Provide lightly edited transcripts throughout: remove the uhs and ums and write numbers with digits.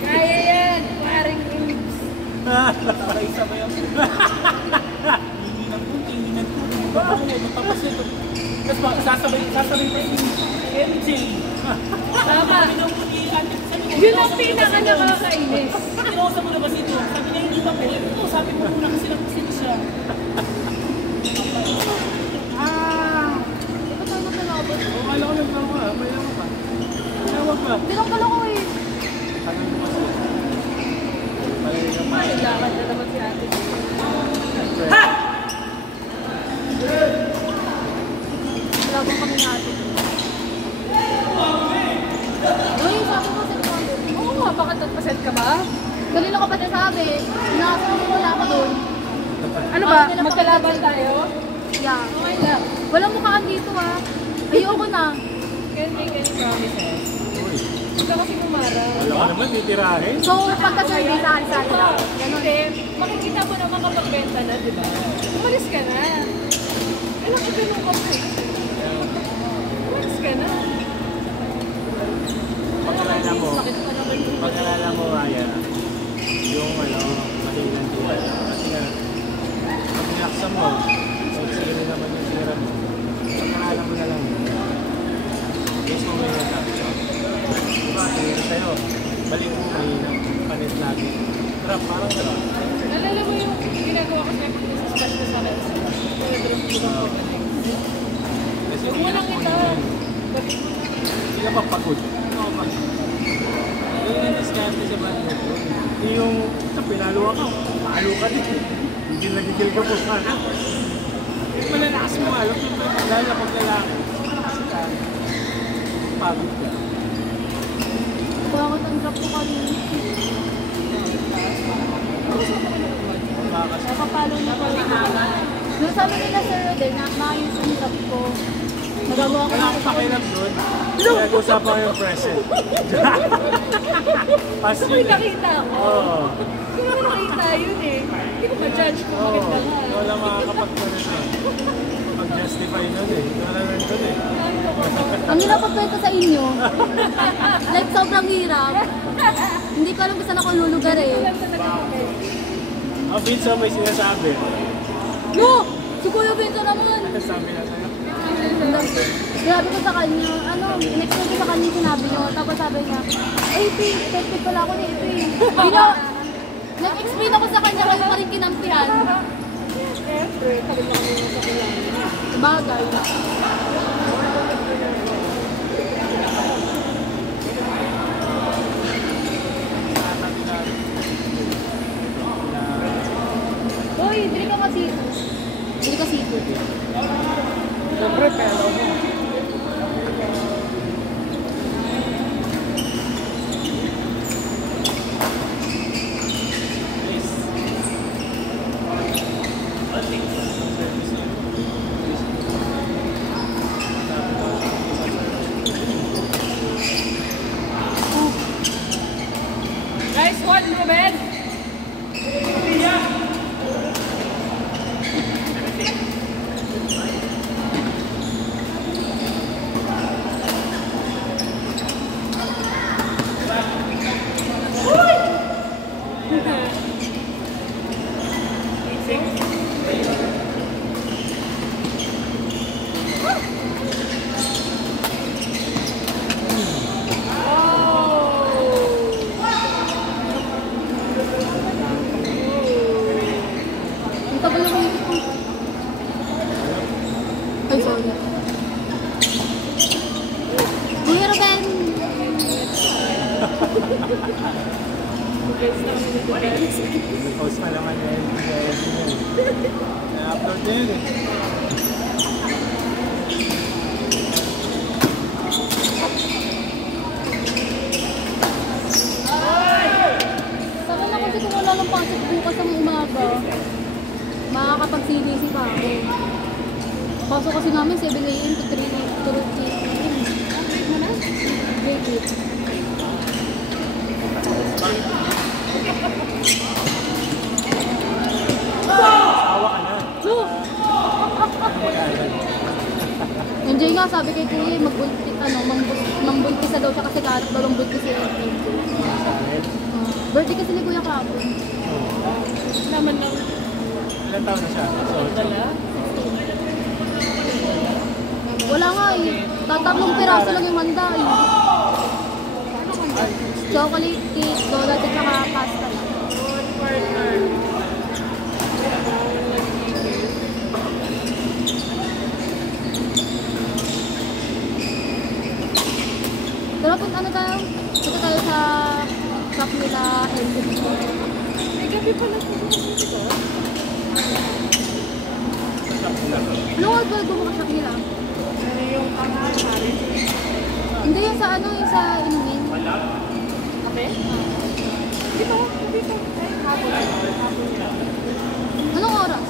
Kaya yan, paring rooms. Isa ba yun? Hindi ng kunti, hindi ng kunti. Matapos nito. Tapos sasabay pa yung MJ. Tama. Yun ang pinaka nakakainis. Kinausap mo na ba si Ito? Sabi niya hindi pa po. Ito, sabi mo muna kasi nakusin siya. Ito tayo na pinabot. Oo, alam ko lang ka. May lang ka. Tinawag ka. Tinanggal ako eh. Tagal mo kasi. Kailangan na naman si ate. Ha! Labang kami nga ate. Uy, sabi mo sa ito. Oo nga, bakit nagpaset ka ba? Kanina ko pa nasabi. Nakasama mo wala ako doon. Ano ba? Magkalaban tayo? Yeah. Okay lang. Walang mukhaan dito ah. Ayoko na. Can't make any promises. Huwag ka kasi kumara. Wala ka naman, titirahin. So, pagka-survey sa akin lang. Hindi. Makikita mo naman kapag benta na, di ba? Umalis ka na. Alam ko ganun ka po. Umalis ka na. Pag-alala mo, Raya, yung matilang tuwa. Kasi nga, pag nilaksan mo, sige rin naman yung sinira mo. Pag-alala mo na lang. Yes mo may natabi siya. Diba, sinira sa'yo. Balik mo, mahina. Panis lagi. Trap, parang trap. Nalala mo yung ginagawa ko sa splash ko sa akin. Huwag mo lang ito. Sila pa pagod. Yung na-discante sa bando ko, yung pinalo ka, palo ka din. Hindi nagigil ka po sana. Malalakas mo nga, lalo na pag lalaki. Kasi ka, pagod ka. Bakit ang drop ko kanina? Napapalo na ko rin. Nung sabi nila Sir Rodel, na maayos ang drop ko. Nagagawa ko wala akong pakialam doon. Nag-usapan ko yung present. Gusto ko yung nakita ko. Oo. Hindi ko nakita yun eh. Hindi ko ma-judge kung bakit ba nga. Wala makakapag-ano na. Mag-justify nun eh. Wala rin doon eh. Ang hirap pagkwento sa inyo. Like sobrang hirap. Hindi ko alam kung saan ako lulugar eh. Ang Vince may sinasabi. Yo! Si Kuya Vince naman! Sabi na sa'yo. Sabi ko sa kanya, next ko sa kanya sinabi niyo, tapos sabi niya, AP, tested pala ako ni AP. Nag-explain ako sa kanya, wala pa rin kinampihan. Siyempre, sabi na kami sa kanya. Bagay. Uy, dili ka seafood. Dili ka seafood. Siyempre, pelo mo. Nice one, Ruben! Ay, sorry. Kuya Ruben! Post pa naman yun. Na-upload na yun eh. Saka na kasi kung wala ng pasok bukas ng umaga, makakapag-CBC pa ako. Pasok kasi namin 7 AM to 3 AM. Grade mo na? Grade 8. Awa ka na. Enjoy nga, sabi kay Kuya, magbuntis na daw siya kasi kahit balong buntis si Enjoy. Birthday kasi ni Kuya kahapon. Naman lang. Ilan taon na siya? So, Dala? Wala nga eh. Tatatlong piraso lang yung handa eh. Chocolate cake, donut at saka pasta lang. Partner. Pero kung ano tayo, punta tayo sa shop nila Elvin. May gabi pala po dito. Ano nga ba gumawa shop nila? Ano yung pangalan? Hindi yung sa ano, yung sa inumin. Kape? Dito. Dito. Ay, hapon. Hapon yan. Anong oras?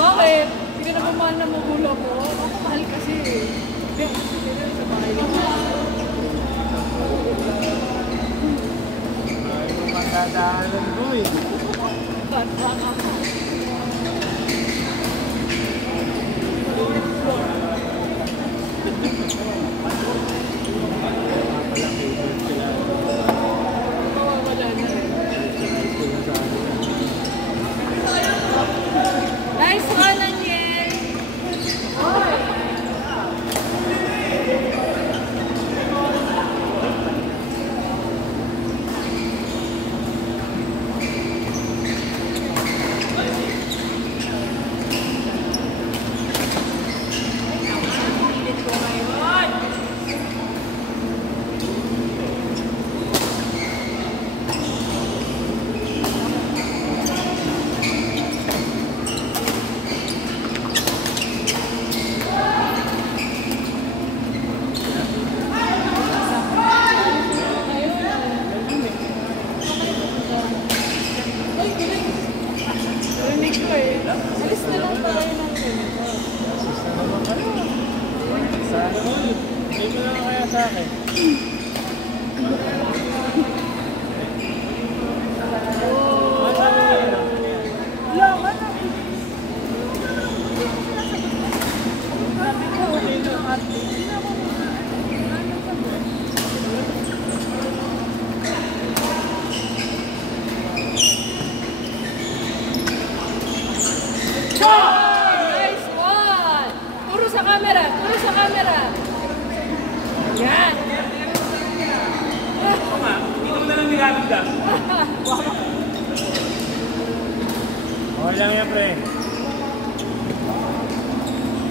Bakit? Hindi ka naman mahal na magulang mo. Ako mahal kasi eh. Hindi ako kasi sa bahay lang. ay, yung magdadaanan ko eh. Bata ka. Mawawala na rin. Nice one, Aniel! Rinig ko eh. Alis na lang tayo ng ganito. Assist na naman kayo. Sana all. Hindi mo lang kaya sa akin. Ano sabi niya? Lang, ano? Sabi ko, okay na ate. Hindi na ako ano sabi? Nice one! Puro sa camera! Puro sa camera! Yan! Dito mo na lang nilalagdag. Okay lang yan, pre.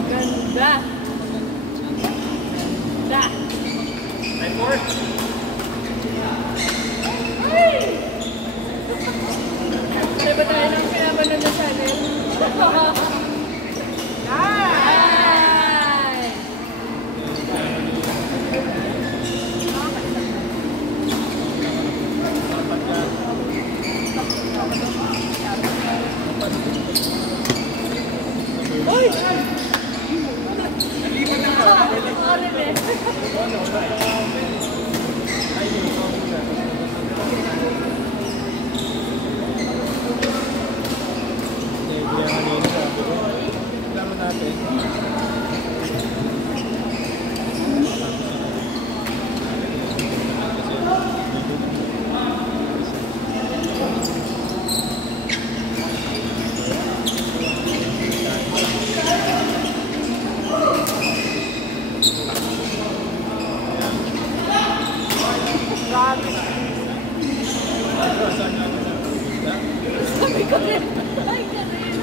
Ganda! Ganda! My fourth. Ay! Ano ba tayo ng pinabanan na channel? Nice! Uy! Nalipat na ka. Sorry, eh. Hindi yan kanina sabi ko. Alam natin. Sabi ko rin. Ay, galing.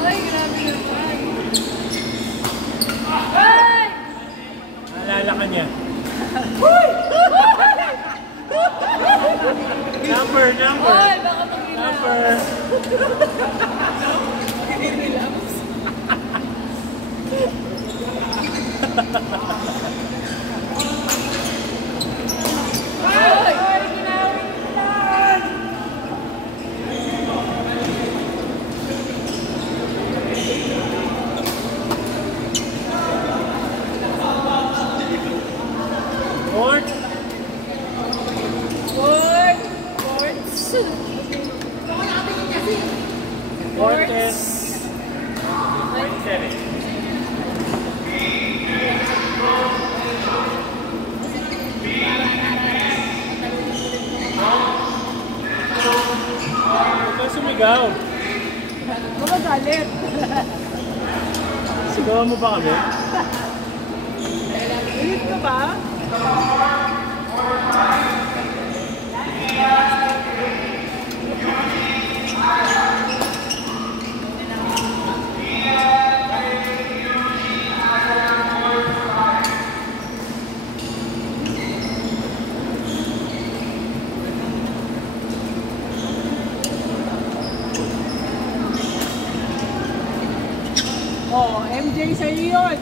Ay, grabe naman. Ay! Naalala ka niya. Uy! Number! Ay, baka mag-relax. Number! Relax. Ay! Ay, ginawin lang! Fourth! Sigaw. Magagalit. Sigawan mo ba kami? Ulit ka ba? Oh, MJ sa iyo yun.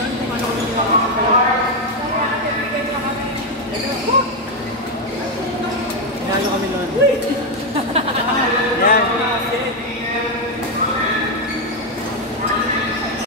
yun? Kung ano kami Inalo kami noon. Yan.